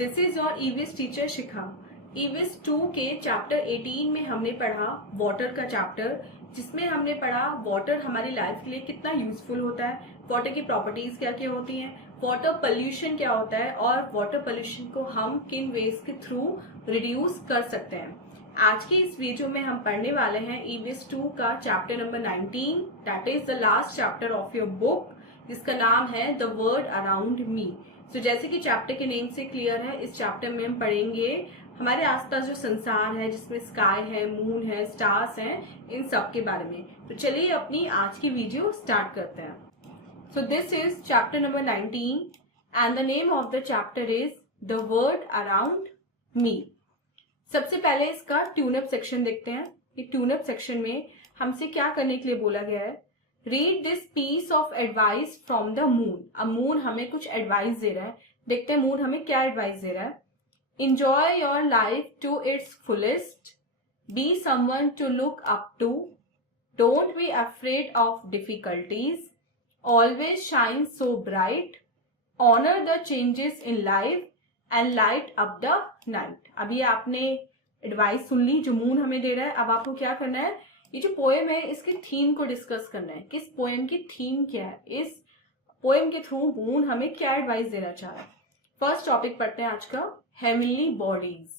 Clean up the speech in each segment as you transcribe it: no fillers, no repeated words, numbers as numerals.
This is your EVS teacher Shikha. EVS 2 के chapter 18 में हमने पढ़ा वाटर का चैप्टर, जिसमें हमने पढ़ा वाटर हमारी लाइफ के लिए कितना यूजफुल होता है, वाटर की प्रॉपर्टीज क्या क्या होती हैं, वाटर पोल्यूशन क्या होता है और वाटर पोल्यूशन को हम किन वेज के थ्रू रिड्यूस कर सकते हैं। आज के इस वीडियो में हम पढ़ने वाले हैं ईवीएस 2 का chapter number 19, that is the last chapter of your book, जिसका नाम है द वर्ल्ड अराउंड मी। तो जैसे कि चैप्टर के नेम से क्लियर है, इस चैप्टर में हम पढ़ेंगे हमारे आसपास जो संसार है, जिसमें स्काई है, मून है, स्टार्स हैं, इन सब के बारे में। तो चलिए अपनी आज की वीडियो स्टार्ट करते हैं। So this is chapter number 19 and the name of the chapter is the world around me. सबसे पहले इसका ट्यूनअप सेक्शन देखते हैं। ये ट्यूनअप सेक्शन में हमसे क्या करने के लिए बोला गया है, read this piece of advice from the moon. अब मून हमें कुछ एडवाइस दे रहा है, देखते हैं मून हमें क्या एडवाइस दे रहा है। Enjoy your life to its fullest. Be someone to look up to. Don't be afraid of difficulties. Always shine so bright. Honor the changes in life and light up the night. अभी आपने advice सुन ली जो moon हमें दे रहा है। अब आपको क्या करना है, ये जो पोएम है इसकी थीम को डिस्कस करना है। किस पोएम की थीम क्या है, इस पोएम के थ्रू मून हमें क्या एडवाइस देना चाह रहा है। फर्स्ट टॉपिक पढ़ते हैं आज का, heavenly bodies.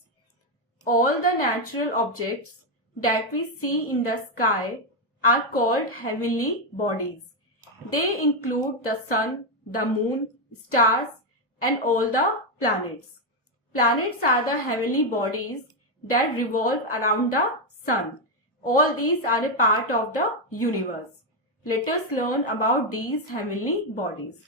All the natural objects that we see in the sky are called heavenly bodies. They include the sun, the moon, stars, and all the planets. Planets are the heavenly bodies that revolve around the sun. All these are a part of the universe. Let us learn about these heavenly bodies.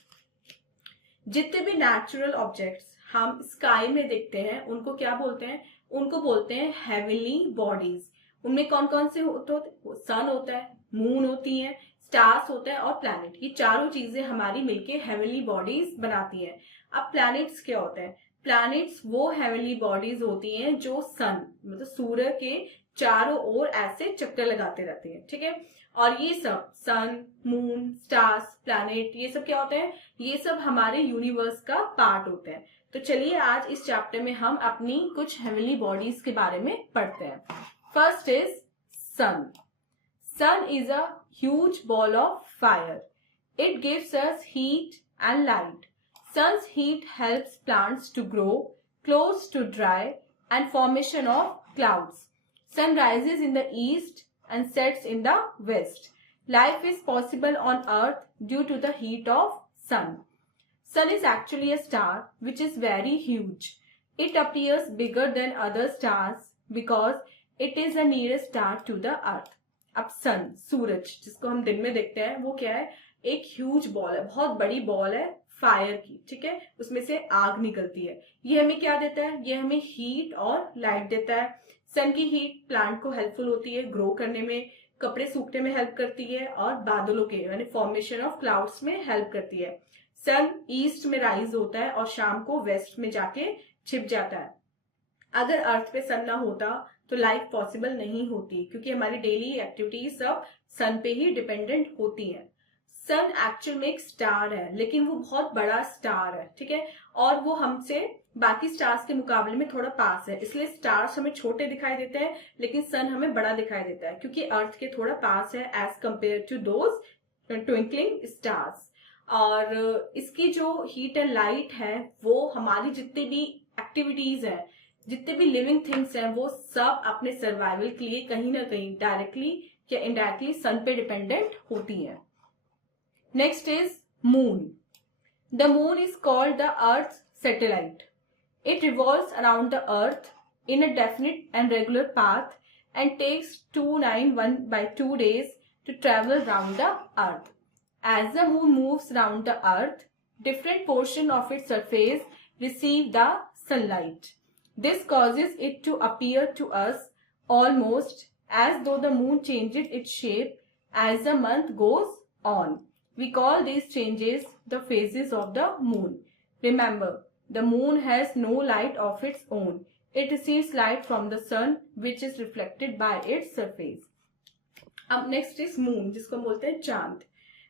जितने भी natural objects हम sky में देखते हैं उनको क्या बोलते हैं, उनको बोलते हैं हेवनली बॉडीज। उनमें कौन कौन से होते हैं, सन होता है, मून होती है, स्टार्स होता है और प्लैनेट। ये चारों चीजें हमारी मिलके हेवनली बॉडीज बनाती हैं। अब प्लैनेट्स क्या होते हैं, प्लैनेट्स वो हेवनली बॉडीज होती हैं जो सन मतलब सूर्य के चारों ओर ऐसे चक्कर लगाते रहते हैं, ठीक है। और ये सब सन, मून, स्टार्स, प्लैनेट, ये सब क्या होते हैं, ये सब हमारे यूनिवर्स का पार्ट होते हैं। तो चलिए आज इस चैप्टर में हम अपनी कुछ हेवनली बॉडीज के बारे में पढ़ते हैं। First is sun. Sun is a huge ball of fire. It gives us heat and light. Sun's heat helps plants to grow, clothes to dry, and formation of clouds. Sun rises in the east and sets in the west. Life is possible on Earth due to the heat of sun. Sun is actually a star which is very huge. It appears bigger than other stars because it is the nearest star to the Earth. अब सन, सूरज, जिसको हम दिन में देखते हैं, वो क्या है, एक ह्यूज बॉल है, बहुत बड़ी बॉल है फायर की, ठीक है। उसमें से आग निकलती है। ये हमें क्या देता है, ये हमें हीट और लाइट देता है। सन की हीट प्लांट को हेल्पफुल होती है ग्रो करने में, कपड़े सूखने में हेल्प करती है और बादलों के यानी फॉर्मेशन ऑफ क्लाउड्स में हेल्प करती है। सन ईस्ट में राइज होता है और शाम को वेस्ट में जाके छिप जाता है। अगर अर्थ पे सन ना होता तो लाइफ पॉसिबल नहीं होती, क्योंकि हमारी डेली एक्टिविटीज सब सन पे ही डिपेंडेंट होती हैं। सन एक्चुअल में एक स्टार है, लेकिन वो बहुत बड़ा स्टार है, ठीक है, और वो हमसे बाकी स्टार्स के मुकाबले में थोड़ा पास है। इसलिए स्टार्स हमें छोटे दिखाई देते हैं, लेकिन सन हमें बड़ा दिखाई देता है, क्योंकि अर्थ के थोड़ा पास है as compare to those twinkling stars. और इसकी जो हीट एंड लाइट है वो हमारी जितनी भी एक्टिविटीज है, जितने भी लिविंग थिंग्स हैं, वो सब अपने सर्वाइवल के लिए कहीं ना कहीं डायरेक्टली या इनडायरेक्टली सन पे डिपेंडेंट होती है। Next is moon. The moon is called the Earth's satellite. It revolves around the Earth in a definite and regular path and takes 291/2 days to travel around the Earth. As the moon moves around the Earth, different portions of its surface receive the sunlight. This causes it to appear to us almost as though the moon changes its shape as the month goes on. We call these changes the phases of the moon. Remember, the moon has no light of its own. It receives light from the sun, which is reflected by its surface. अब next is moon, जिसको बोलते हैं चांद।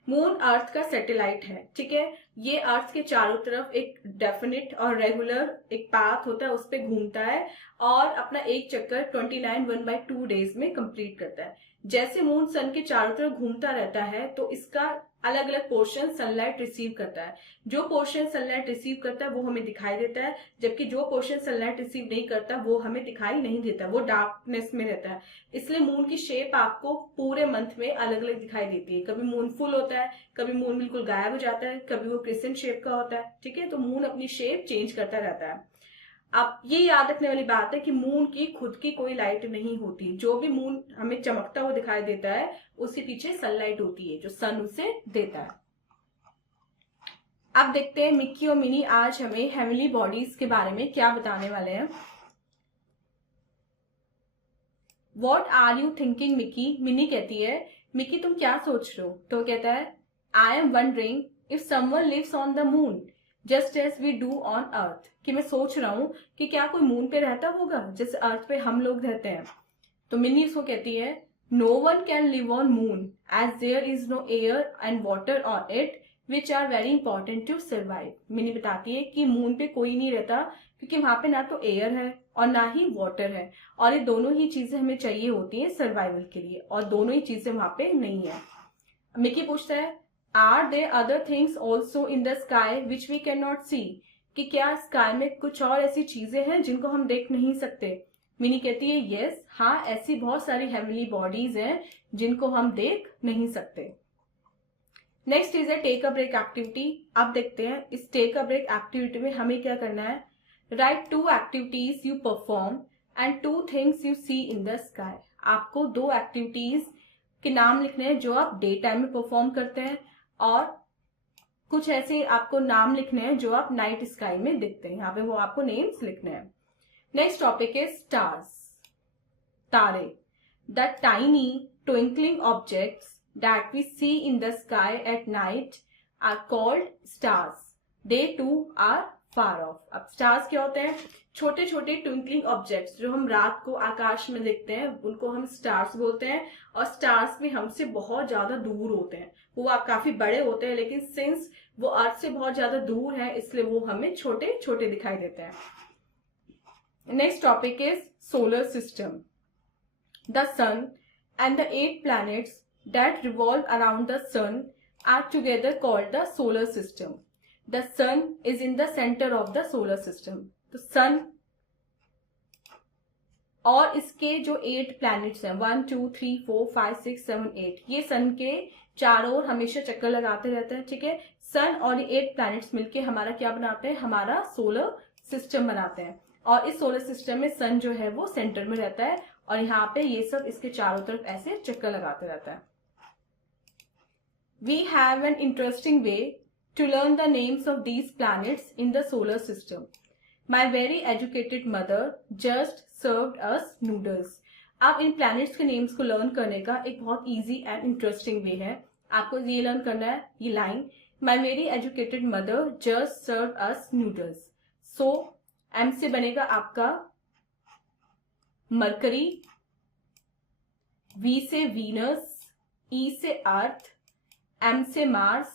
Moon earth का satellite है, ठीक है। ये अर्थ के चारों तरफ एक डेफिनेट और रेगुलर एक पाथ होता है, उस पर घूमता है और अपना एक चक्कर 29 1/2 डेज में कंप्लीट करता है। जैसे मून सन के चारों तरफ घूमता रहता है तो इसका अलग अलग पोर्शन सनलाइट रिसीव करता है। जो पोर्शन सनलाइट रिसीव करता है वो हमें दिखाई देता है, जबकि जो पोर्शन सनलाइट रिसीव नहीं करता वो हमें दिखाई नहीं देता, वो डार्कनेस में रहता है। इसलिए मून की शेप आपको पूरे मंथ में अलग अलग दिखाई देती है। कभी मून फुल होता है, कभी मून बिल्कुल गायब हो जाता है, कभी वो क्रिसेंट शेप का होता है, ठीक है। तो मून अपनी शेप चेंज करता रहता है। अब ये याद रखने वाली बात है कि मून की खुद की कोई लाइट नहीं होती। जो भी मून हमें चमकता हुआ दिखाई देता है उसके पीछे सनलाइट होती है जो सन उसे देता है। अब देखते हैं मिक्की और मिनी आज हमें हेवनली बॉडीज के बारे में क्या बताने वाले हैं। What are you thinking Mickey? Minnie कहती है मिक्की तुम क्या सोच रहे हो? तो कहता है I am wondering if someone lives on the moon just as we do on earth. कि मैं सोच रहा हूं कि क्या कोई मून पे रहता होगा जैसे अर्थ पे हम लोग रहते हैं। तो मिनी उसको कहती है no one can live on moon as there is no air and water on it which are very important to survive. Minnie बताती है कि मून पे कोई नहीं रहता क्योंकि वहां पे ना तो एयर है और ना ही वाटर है, और ये दोनों ही चीजें हमें चाहिए होती हैं सर्वाइवल के लिए, और दोनों ही चीजें वहां पे नहीं है। मिकी पूछता है are there other things also in the sky which we can not see? कि क्या स्काई में कुछ और ऐसी चीजें हैं जिनको हम देख नहीं सकते? मिनी कहती है यस, हाँ ऐसी बहुत सारी हेवनली बॉडीज हैं जिनको हम देख नहीं सकते। Next is a take a break activity. अब देखते हैं इस टेक अ ब्रेक एक्टिविटी में हमें क्या करना है। Write 2 activities you perform and 2 things you see in the sky. आपको 2 एक्टिविटीज के नाम लिखने हैं जो आप डे टाइम में परफॉर्म करते हैं, और कुछ ऐसे आपको नाम लिखने हैं जो आप नाइट स्काई में दिखते हैं। यहाँ पे वो आपको नेम्स लिखने हैं। नेक्स्ट टॉपिक है स्टार्स, तारे। The tiny twinkling objects that we see in the sky at night are called stars. They too are far off. अब stars क्या होते हैं? छोटे छोटे ट्विंकलिंग ऑब्जेक्ट्स जो हम रात को आकाश में देखते हैं उनको हम स्टार्स बोलते हैं, और स्टार्स भी हमसे बहुत ज्यादा दूर होते हैं। वो काफी बड़े होते हैं लेकिन सिंस वो अर्थ से बहुत ज्यादा दूर है इसलिए वो हमें छोटे छोटे दिखाई देते हैं। Next topic is solar system. The sun and the 8 planets that revolve around the sun are together called the solar system. The sun is in the center of the solar system. तो sun और इसके जो 8 planets हैं 1 2 3 4 5 6 7 8, ये सन के चारों ओर हमेशा चक्कर लगाते रहते हैं, ठीक है। सन और ये 8 planets मिलके हमारा क्या बनाते हैं? हमारा सोलर सिस्टम बनाते हैं, और इस सोलर सिस्टम में सन जो है वो सेंटर में रहता है और यहाँ पे ये सब इसके चारों तरफ ऐसे चक्कर लगाते रहता है। We have an interesting way to learn the names of these planets in the solar system. My very educated mother just served us noodles. अब इन planets के names को लर्न करने का एक बहुत easy and interesting way है। आपको ये लर्न करना है, ये line My very educated mother just served us noodles. So M से बनेगा आपका मरकरी, V से वीनस, E से अर्थ, M से मार्स,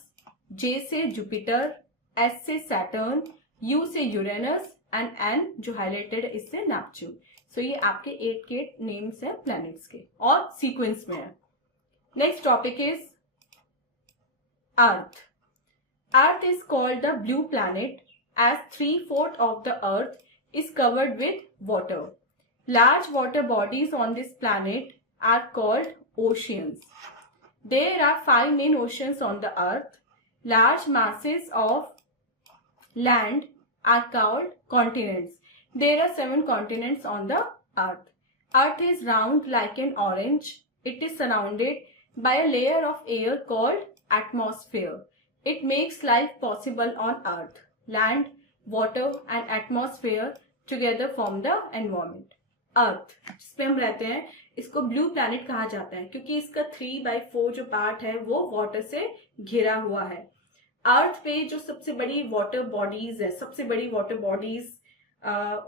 J से जुपिटर, S से सैटर्न, U से यूरेनस एंड N जो हाईलाइटेड है इससे नेपच्यून। सो ये आपके 8 के नेम्स हैं प्लैनेट्स के और सीक्वेंस में है। Next topic is earth. Earth is called the blue planet as 3/4 of the earth is covered with water. Large water bodies on this planet are called oceans. There are 5 main oceans on the earth. Large masses of land are called continents. There are 7 continents on the earth. Earth is round like an orange. It is surrounded by a layer of air called atmosphere. It makes life possible on earth. Land, water and atmosphere together form the environment. अर्थ जिसपे हम रहते हैं इसको blue planet कहा जाता है क्योंकि इसका 3/4 जो पार्ट है वो वाटर से घिरा हुआ है। अर्थ पे जो सबसे बड़ी वाटर बॉडीज है, सबसे बड़ी वाटर बॉडीज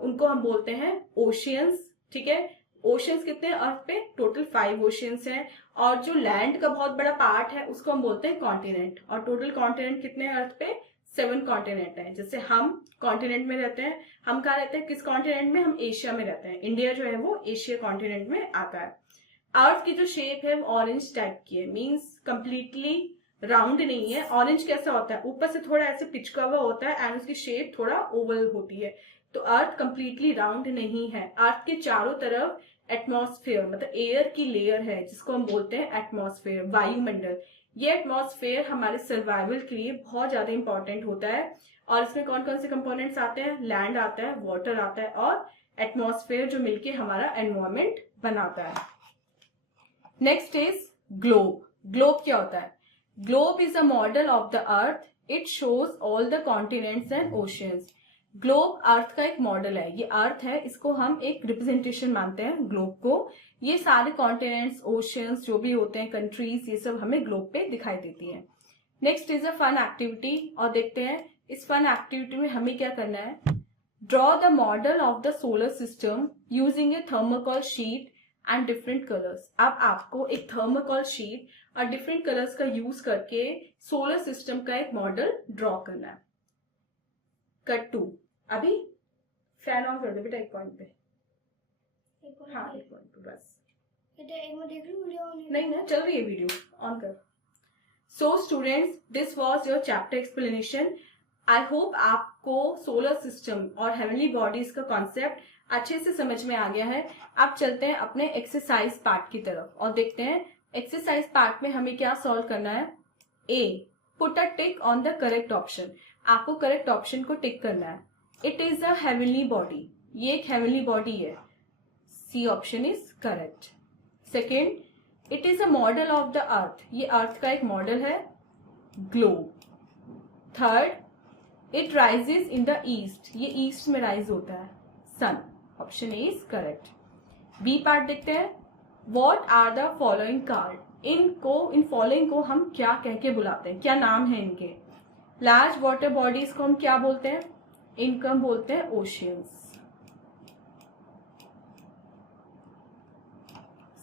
उनको हम बोलते हैं ओशियंस, ठीक है। ओशियंस कितने हैं अर्थ पे? टोटल 5 ओशियंस हैं। और जो लैंड का बहुत बड़ा पार्ट है उसको हम बोलते हैं कॉन्टिनेंट। और टोटल कॉन्टिनेंट कितने हैं अर्थ पे? 7 कॉन्टिनेंट है। जैसे हम कॉन्टिनेंट में रहते हैं, हम कहाँ रहते हैं, किस कॉन्टिनेंट में? हम एशिया में रहते हैं। इंडिया जो है वो एशिया कॉन्टिनेंट में आता है। अर्थ की जो शेप है वो ऑरेंज टाइप की है, मीन्स कंप्लीटली राउंड नहीं है। ऑरेंज कैसा होता है? ऊपर से थोड़ा ऐसे पिचका हुआ होता है एंड उसकी शेप थोड़ा ओवल होती है। तो अर्थ कंप्लीटली राउंड नहीं है। अर्थ के चारों तरफ एटमॉस्फेयर मतलब एयर की लेयर है जिसको हम बोलते हैं एटमॉस्फेयर, वायुमंडल। ये एटमॉस्फेयर हमारे सर्वाइवल के लिए बहुत ज्यादा इंपॉर्टेंट होता है। और इसमें कौन कौन से कंपोनेंट्स आते हैं? लैंड आता है, वाटर आता है और एटमॉस्फेयर जो मिलके हमारा एनवायरमेंट बनाता है। Next is globe. ग्लोब क्या होता है? Globe is a model of the earth. It shows all the continents and oceans. Globe earth का एक मॉडल है। ये अर्थ है, इसको हम एक रिप्रेजेंटेशन मानते हैं ग्लोब को। ये सारे कॉन्टिनेंट्स, ओशियंस जो भी होते हैं, कंट्रीज, ये सब हमें ग्लोब पे दिखाई देती हैं। Next is a fun activity. और देखते हैं इस फन एक्टिविटी में हमें क्या करना है। Draw the model of the solar system using A thermocol sheet and different colours. अब आपको एक थर्मोकोल शीट और डिफरेंट कलर्स का यूज करके सोलर सिस्टम का एक मॉडल ड्रॉ करना है। कट 2। अभी फैन ऑन कर दो बेटा, एक पॉइंट पे। हाँ, एक पॉइंट पे बस। एक मैं देख लूं वीडियो? नहीं ना, चल रही है वीडियो, ऑन कर। So students, this was your chapter explanation. I hope आपको सोलर सिस्टम और हेवनली बॉडीज का कॉन्सेप्ट अच्छे से समझ में आ गया है। अब चलते हैं अपने एक्सरसाइज पार्ट की तरफ और देखते हैं एक्सरसाइज पार्ट में हमें क्या सॉल्व करना है। A, put a tick on the correct option. आपको करेक्ट ऑप्शन को टिक करना है। It is a heavenly body. ये एक हेवनली बॉडी है। C option is correct. Second, it is a model of the earth. ये अर्थ का एक मॉडल है, globe. Third, it rises in the east. ये ईस्ट में राइज होता है, sun. Option A is correct. B part देखते हैं। What are the following card. इन फॉलोइंग को हम क्या कह के बुलाते हैं, क्या नाम है इनके? लार्ज वाटर बॉडीज को हम क्या बोलते हैं? इनको हम बोलते हैं oceans.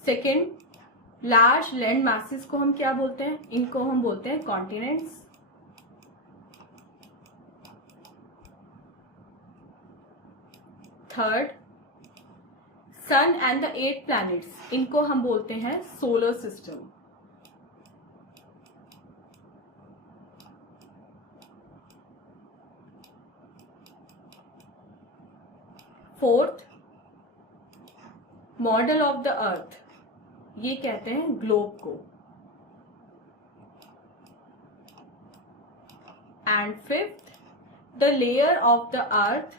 Second, large land masses को हम क्या बोलते हैं? इनको हम बोलते हैं continents. Third, sun and the 8 planets, इनको हम बोलते हैं solar system. Fourth, model of the earth, ये कहते हैं ग्लोब को। And fifth, the layer of the earth,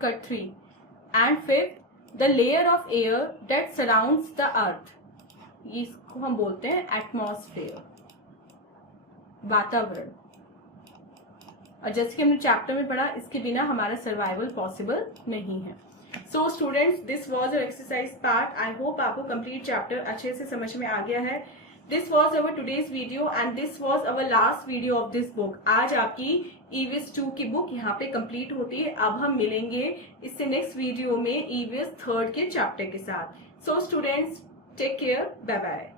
cut 3, and fifth, the layer of air that surrounds the earth, इसको हम बोलते हैं एटमॉस्फेयर, वातावरण। और जैसे कि हमने चैप्टर में पढ़ा, इसके बिना हमारा सर्वाइवल पॉसिबल नहीं है। So students, this was your exercise part. I hope आपको कंप्लीट चैप्टर अच्छे से समझ में आ गया है। This was our today's video and this was our last video of this book. आज आपकी ईवीएस 2 की बुक यहाँ पे कंप्लीट होती है। अब हम मिलेंगे इससे नेक्स्ट वीडियो में ईवीएस 3 के चैप्टर के साथ। So students, take care, bye bye.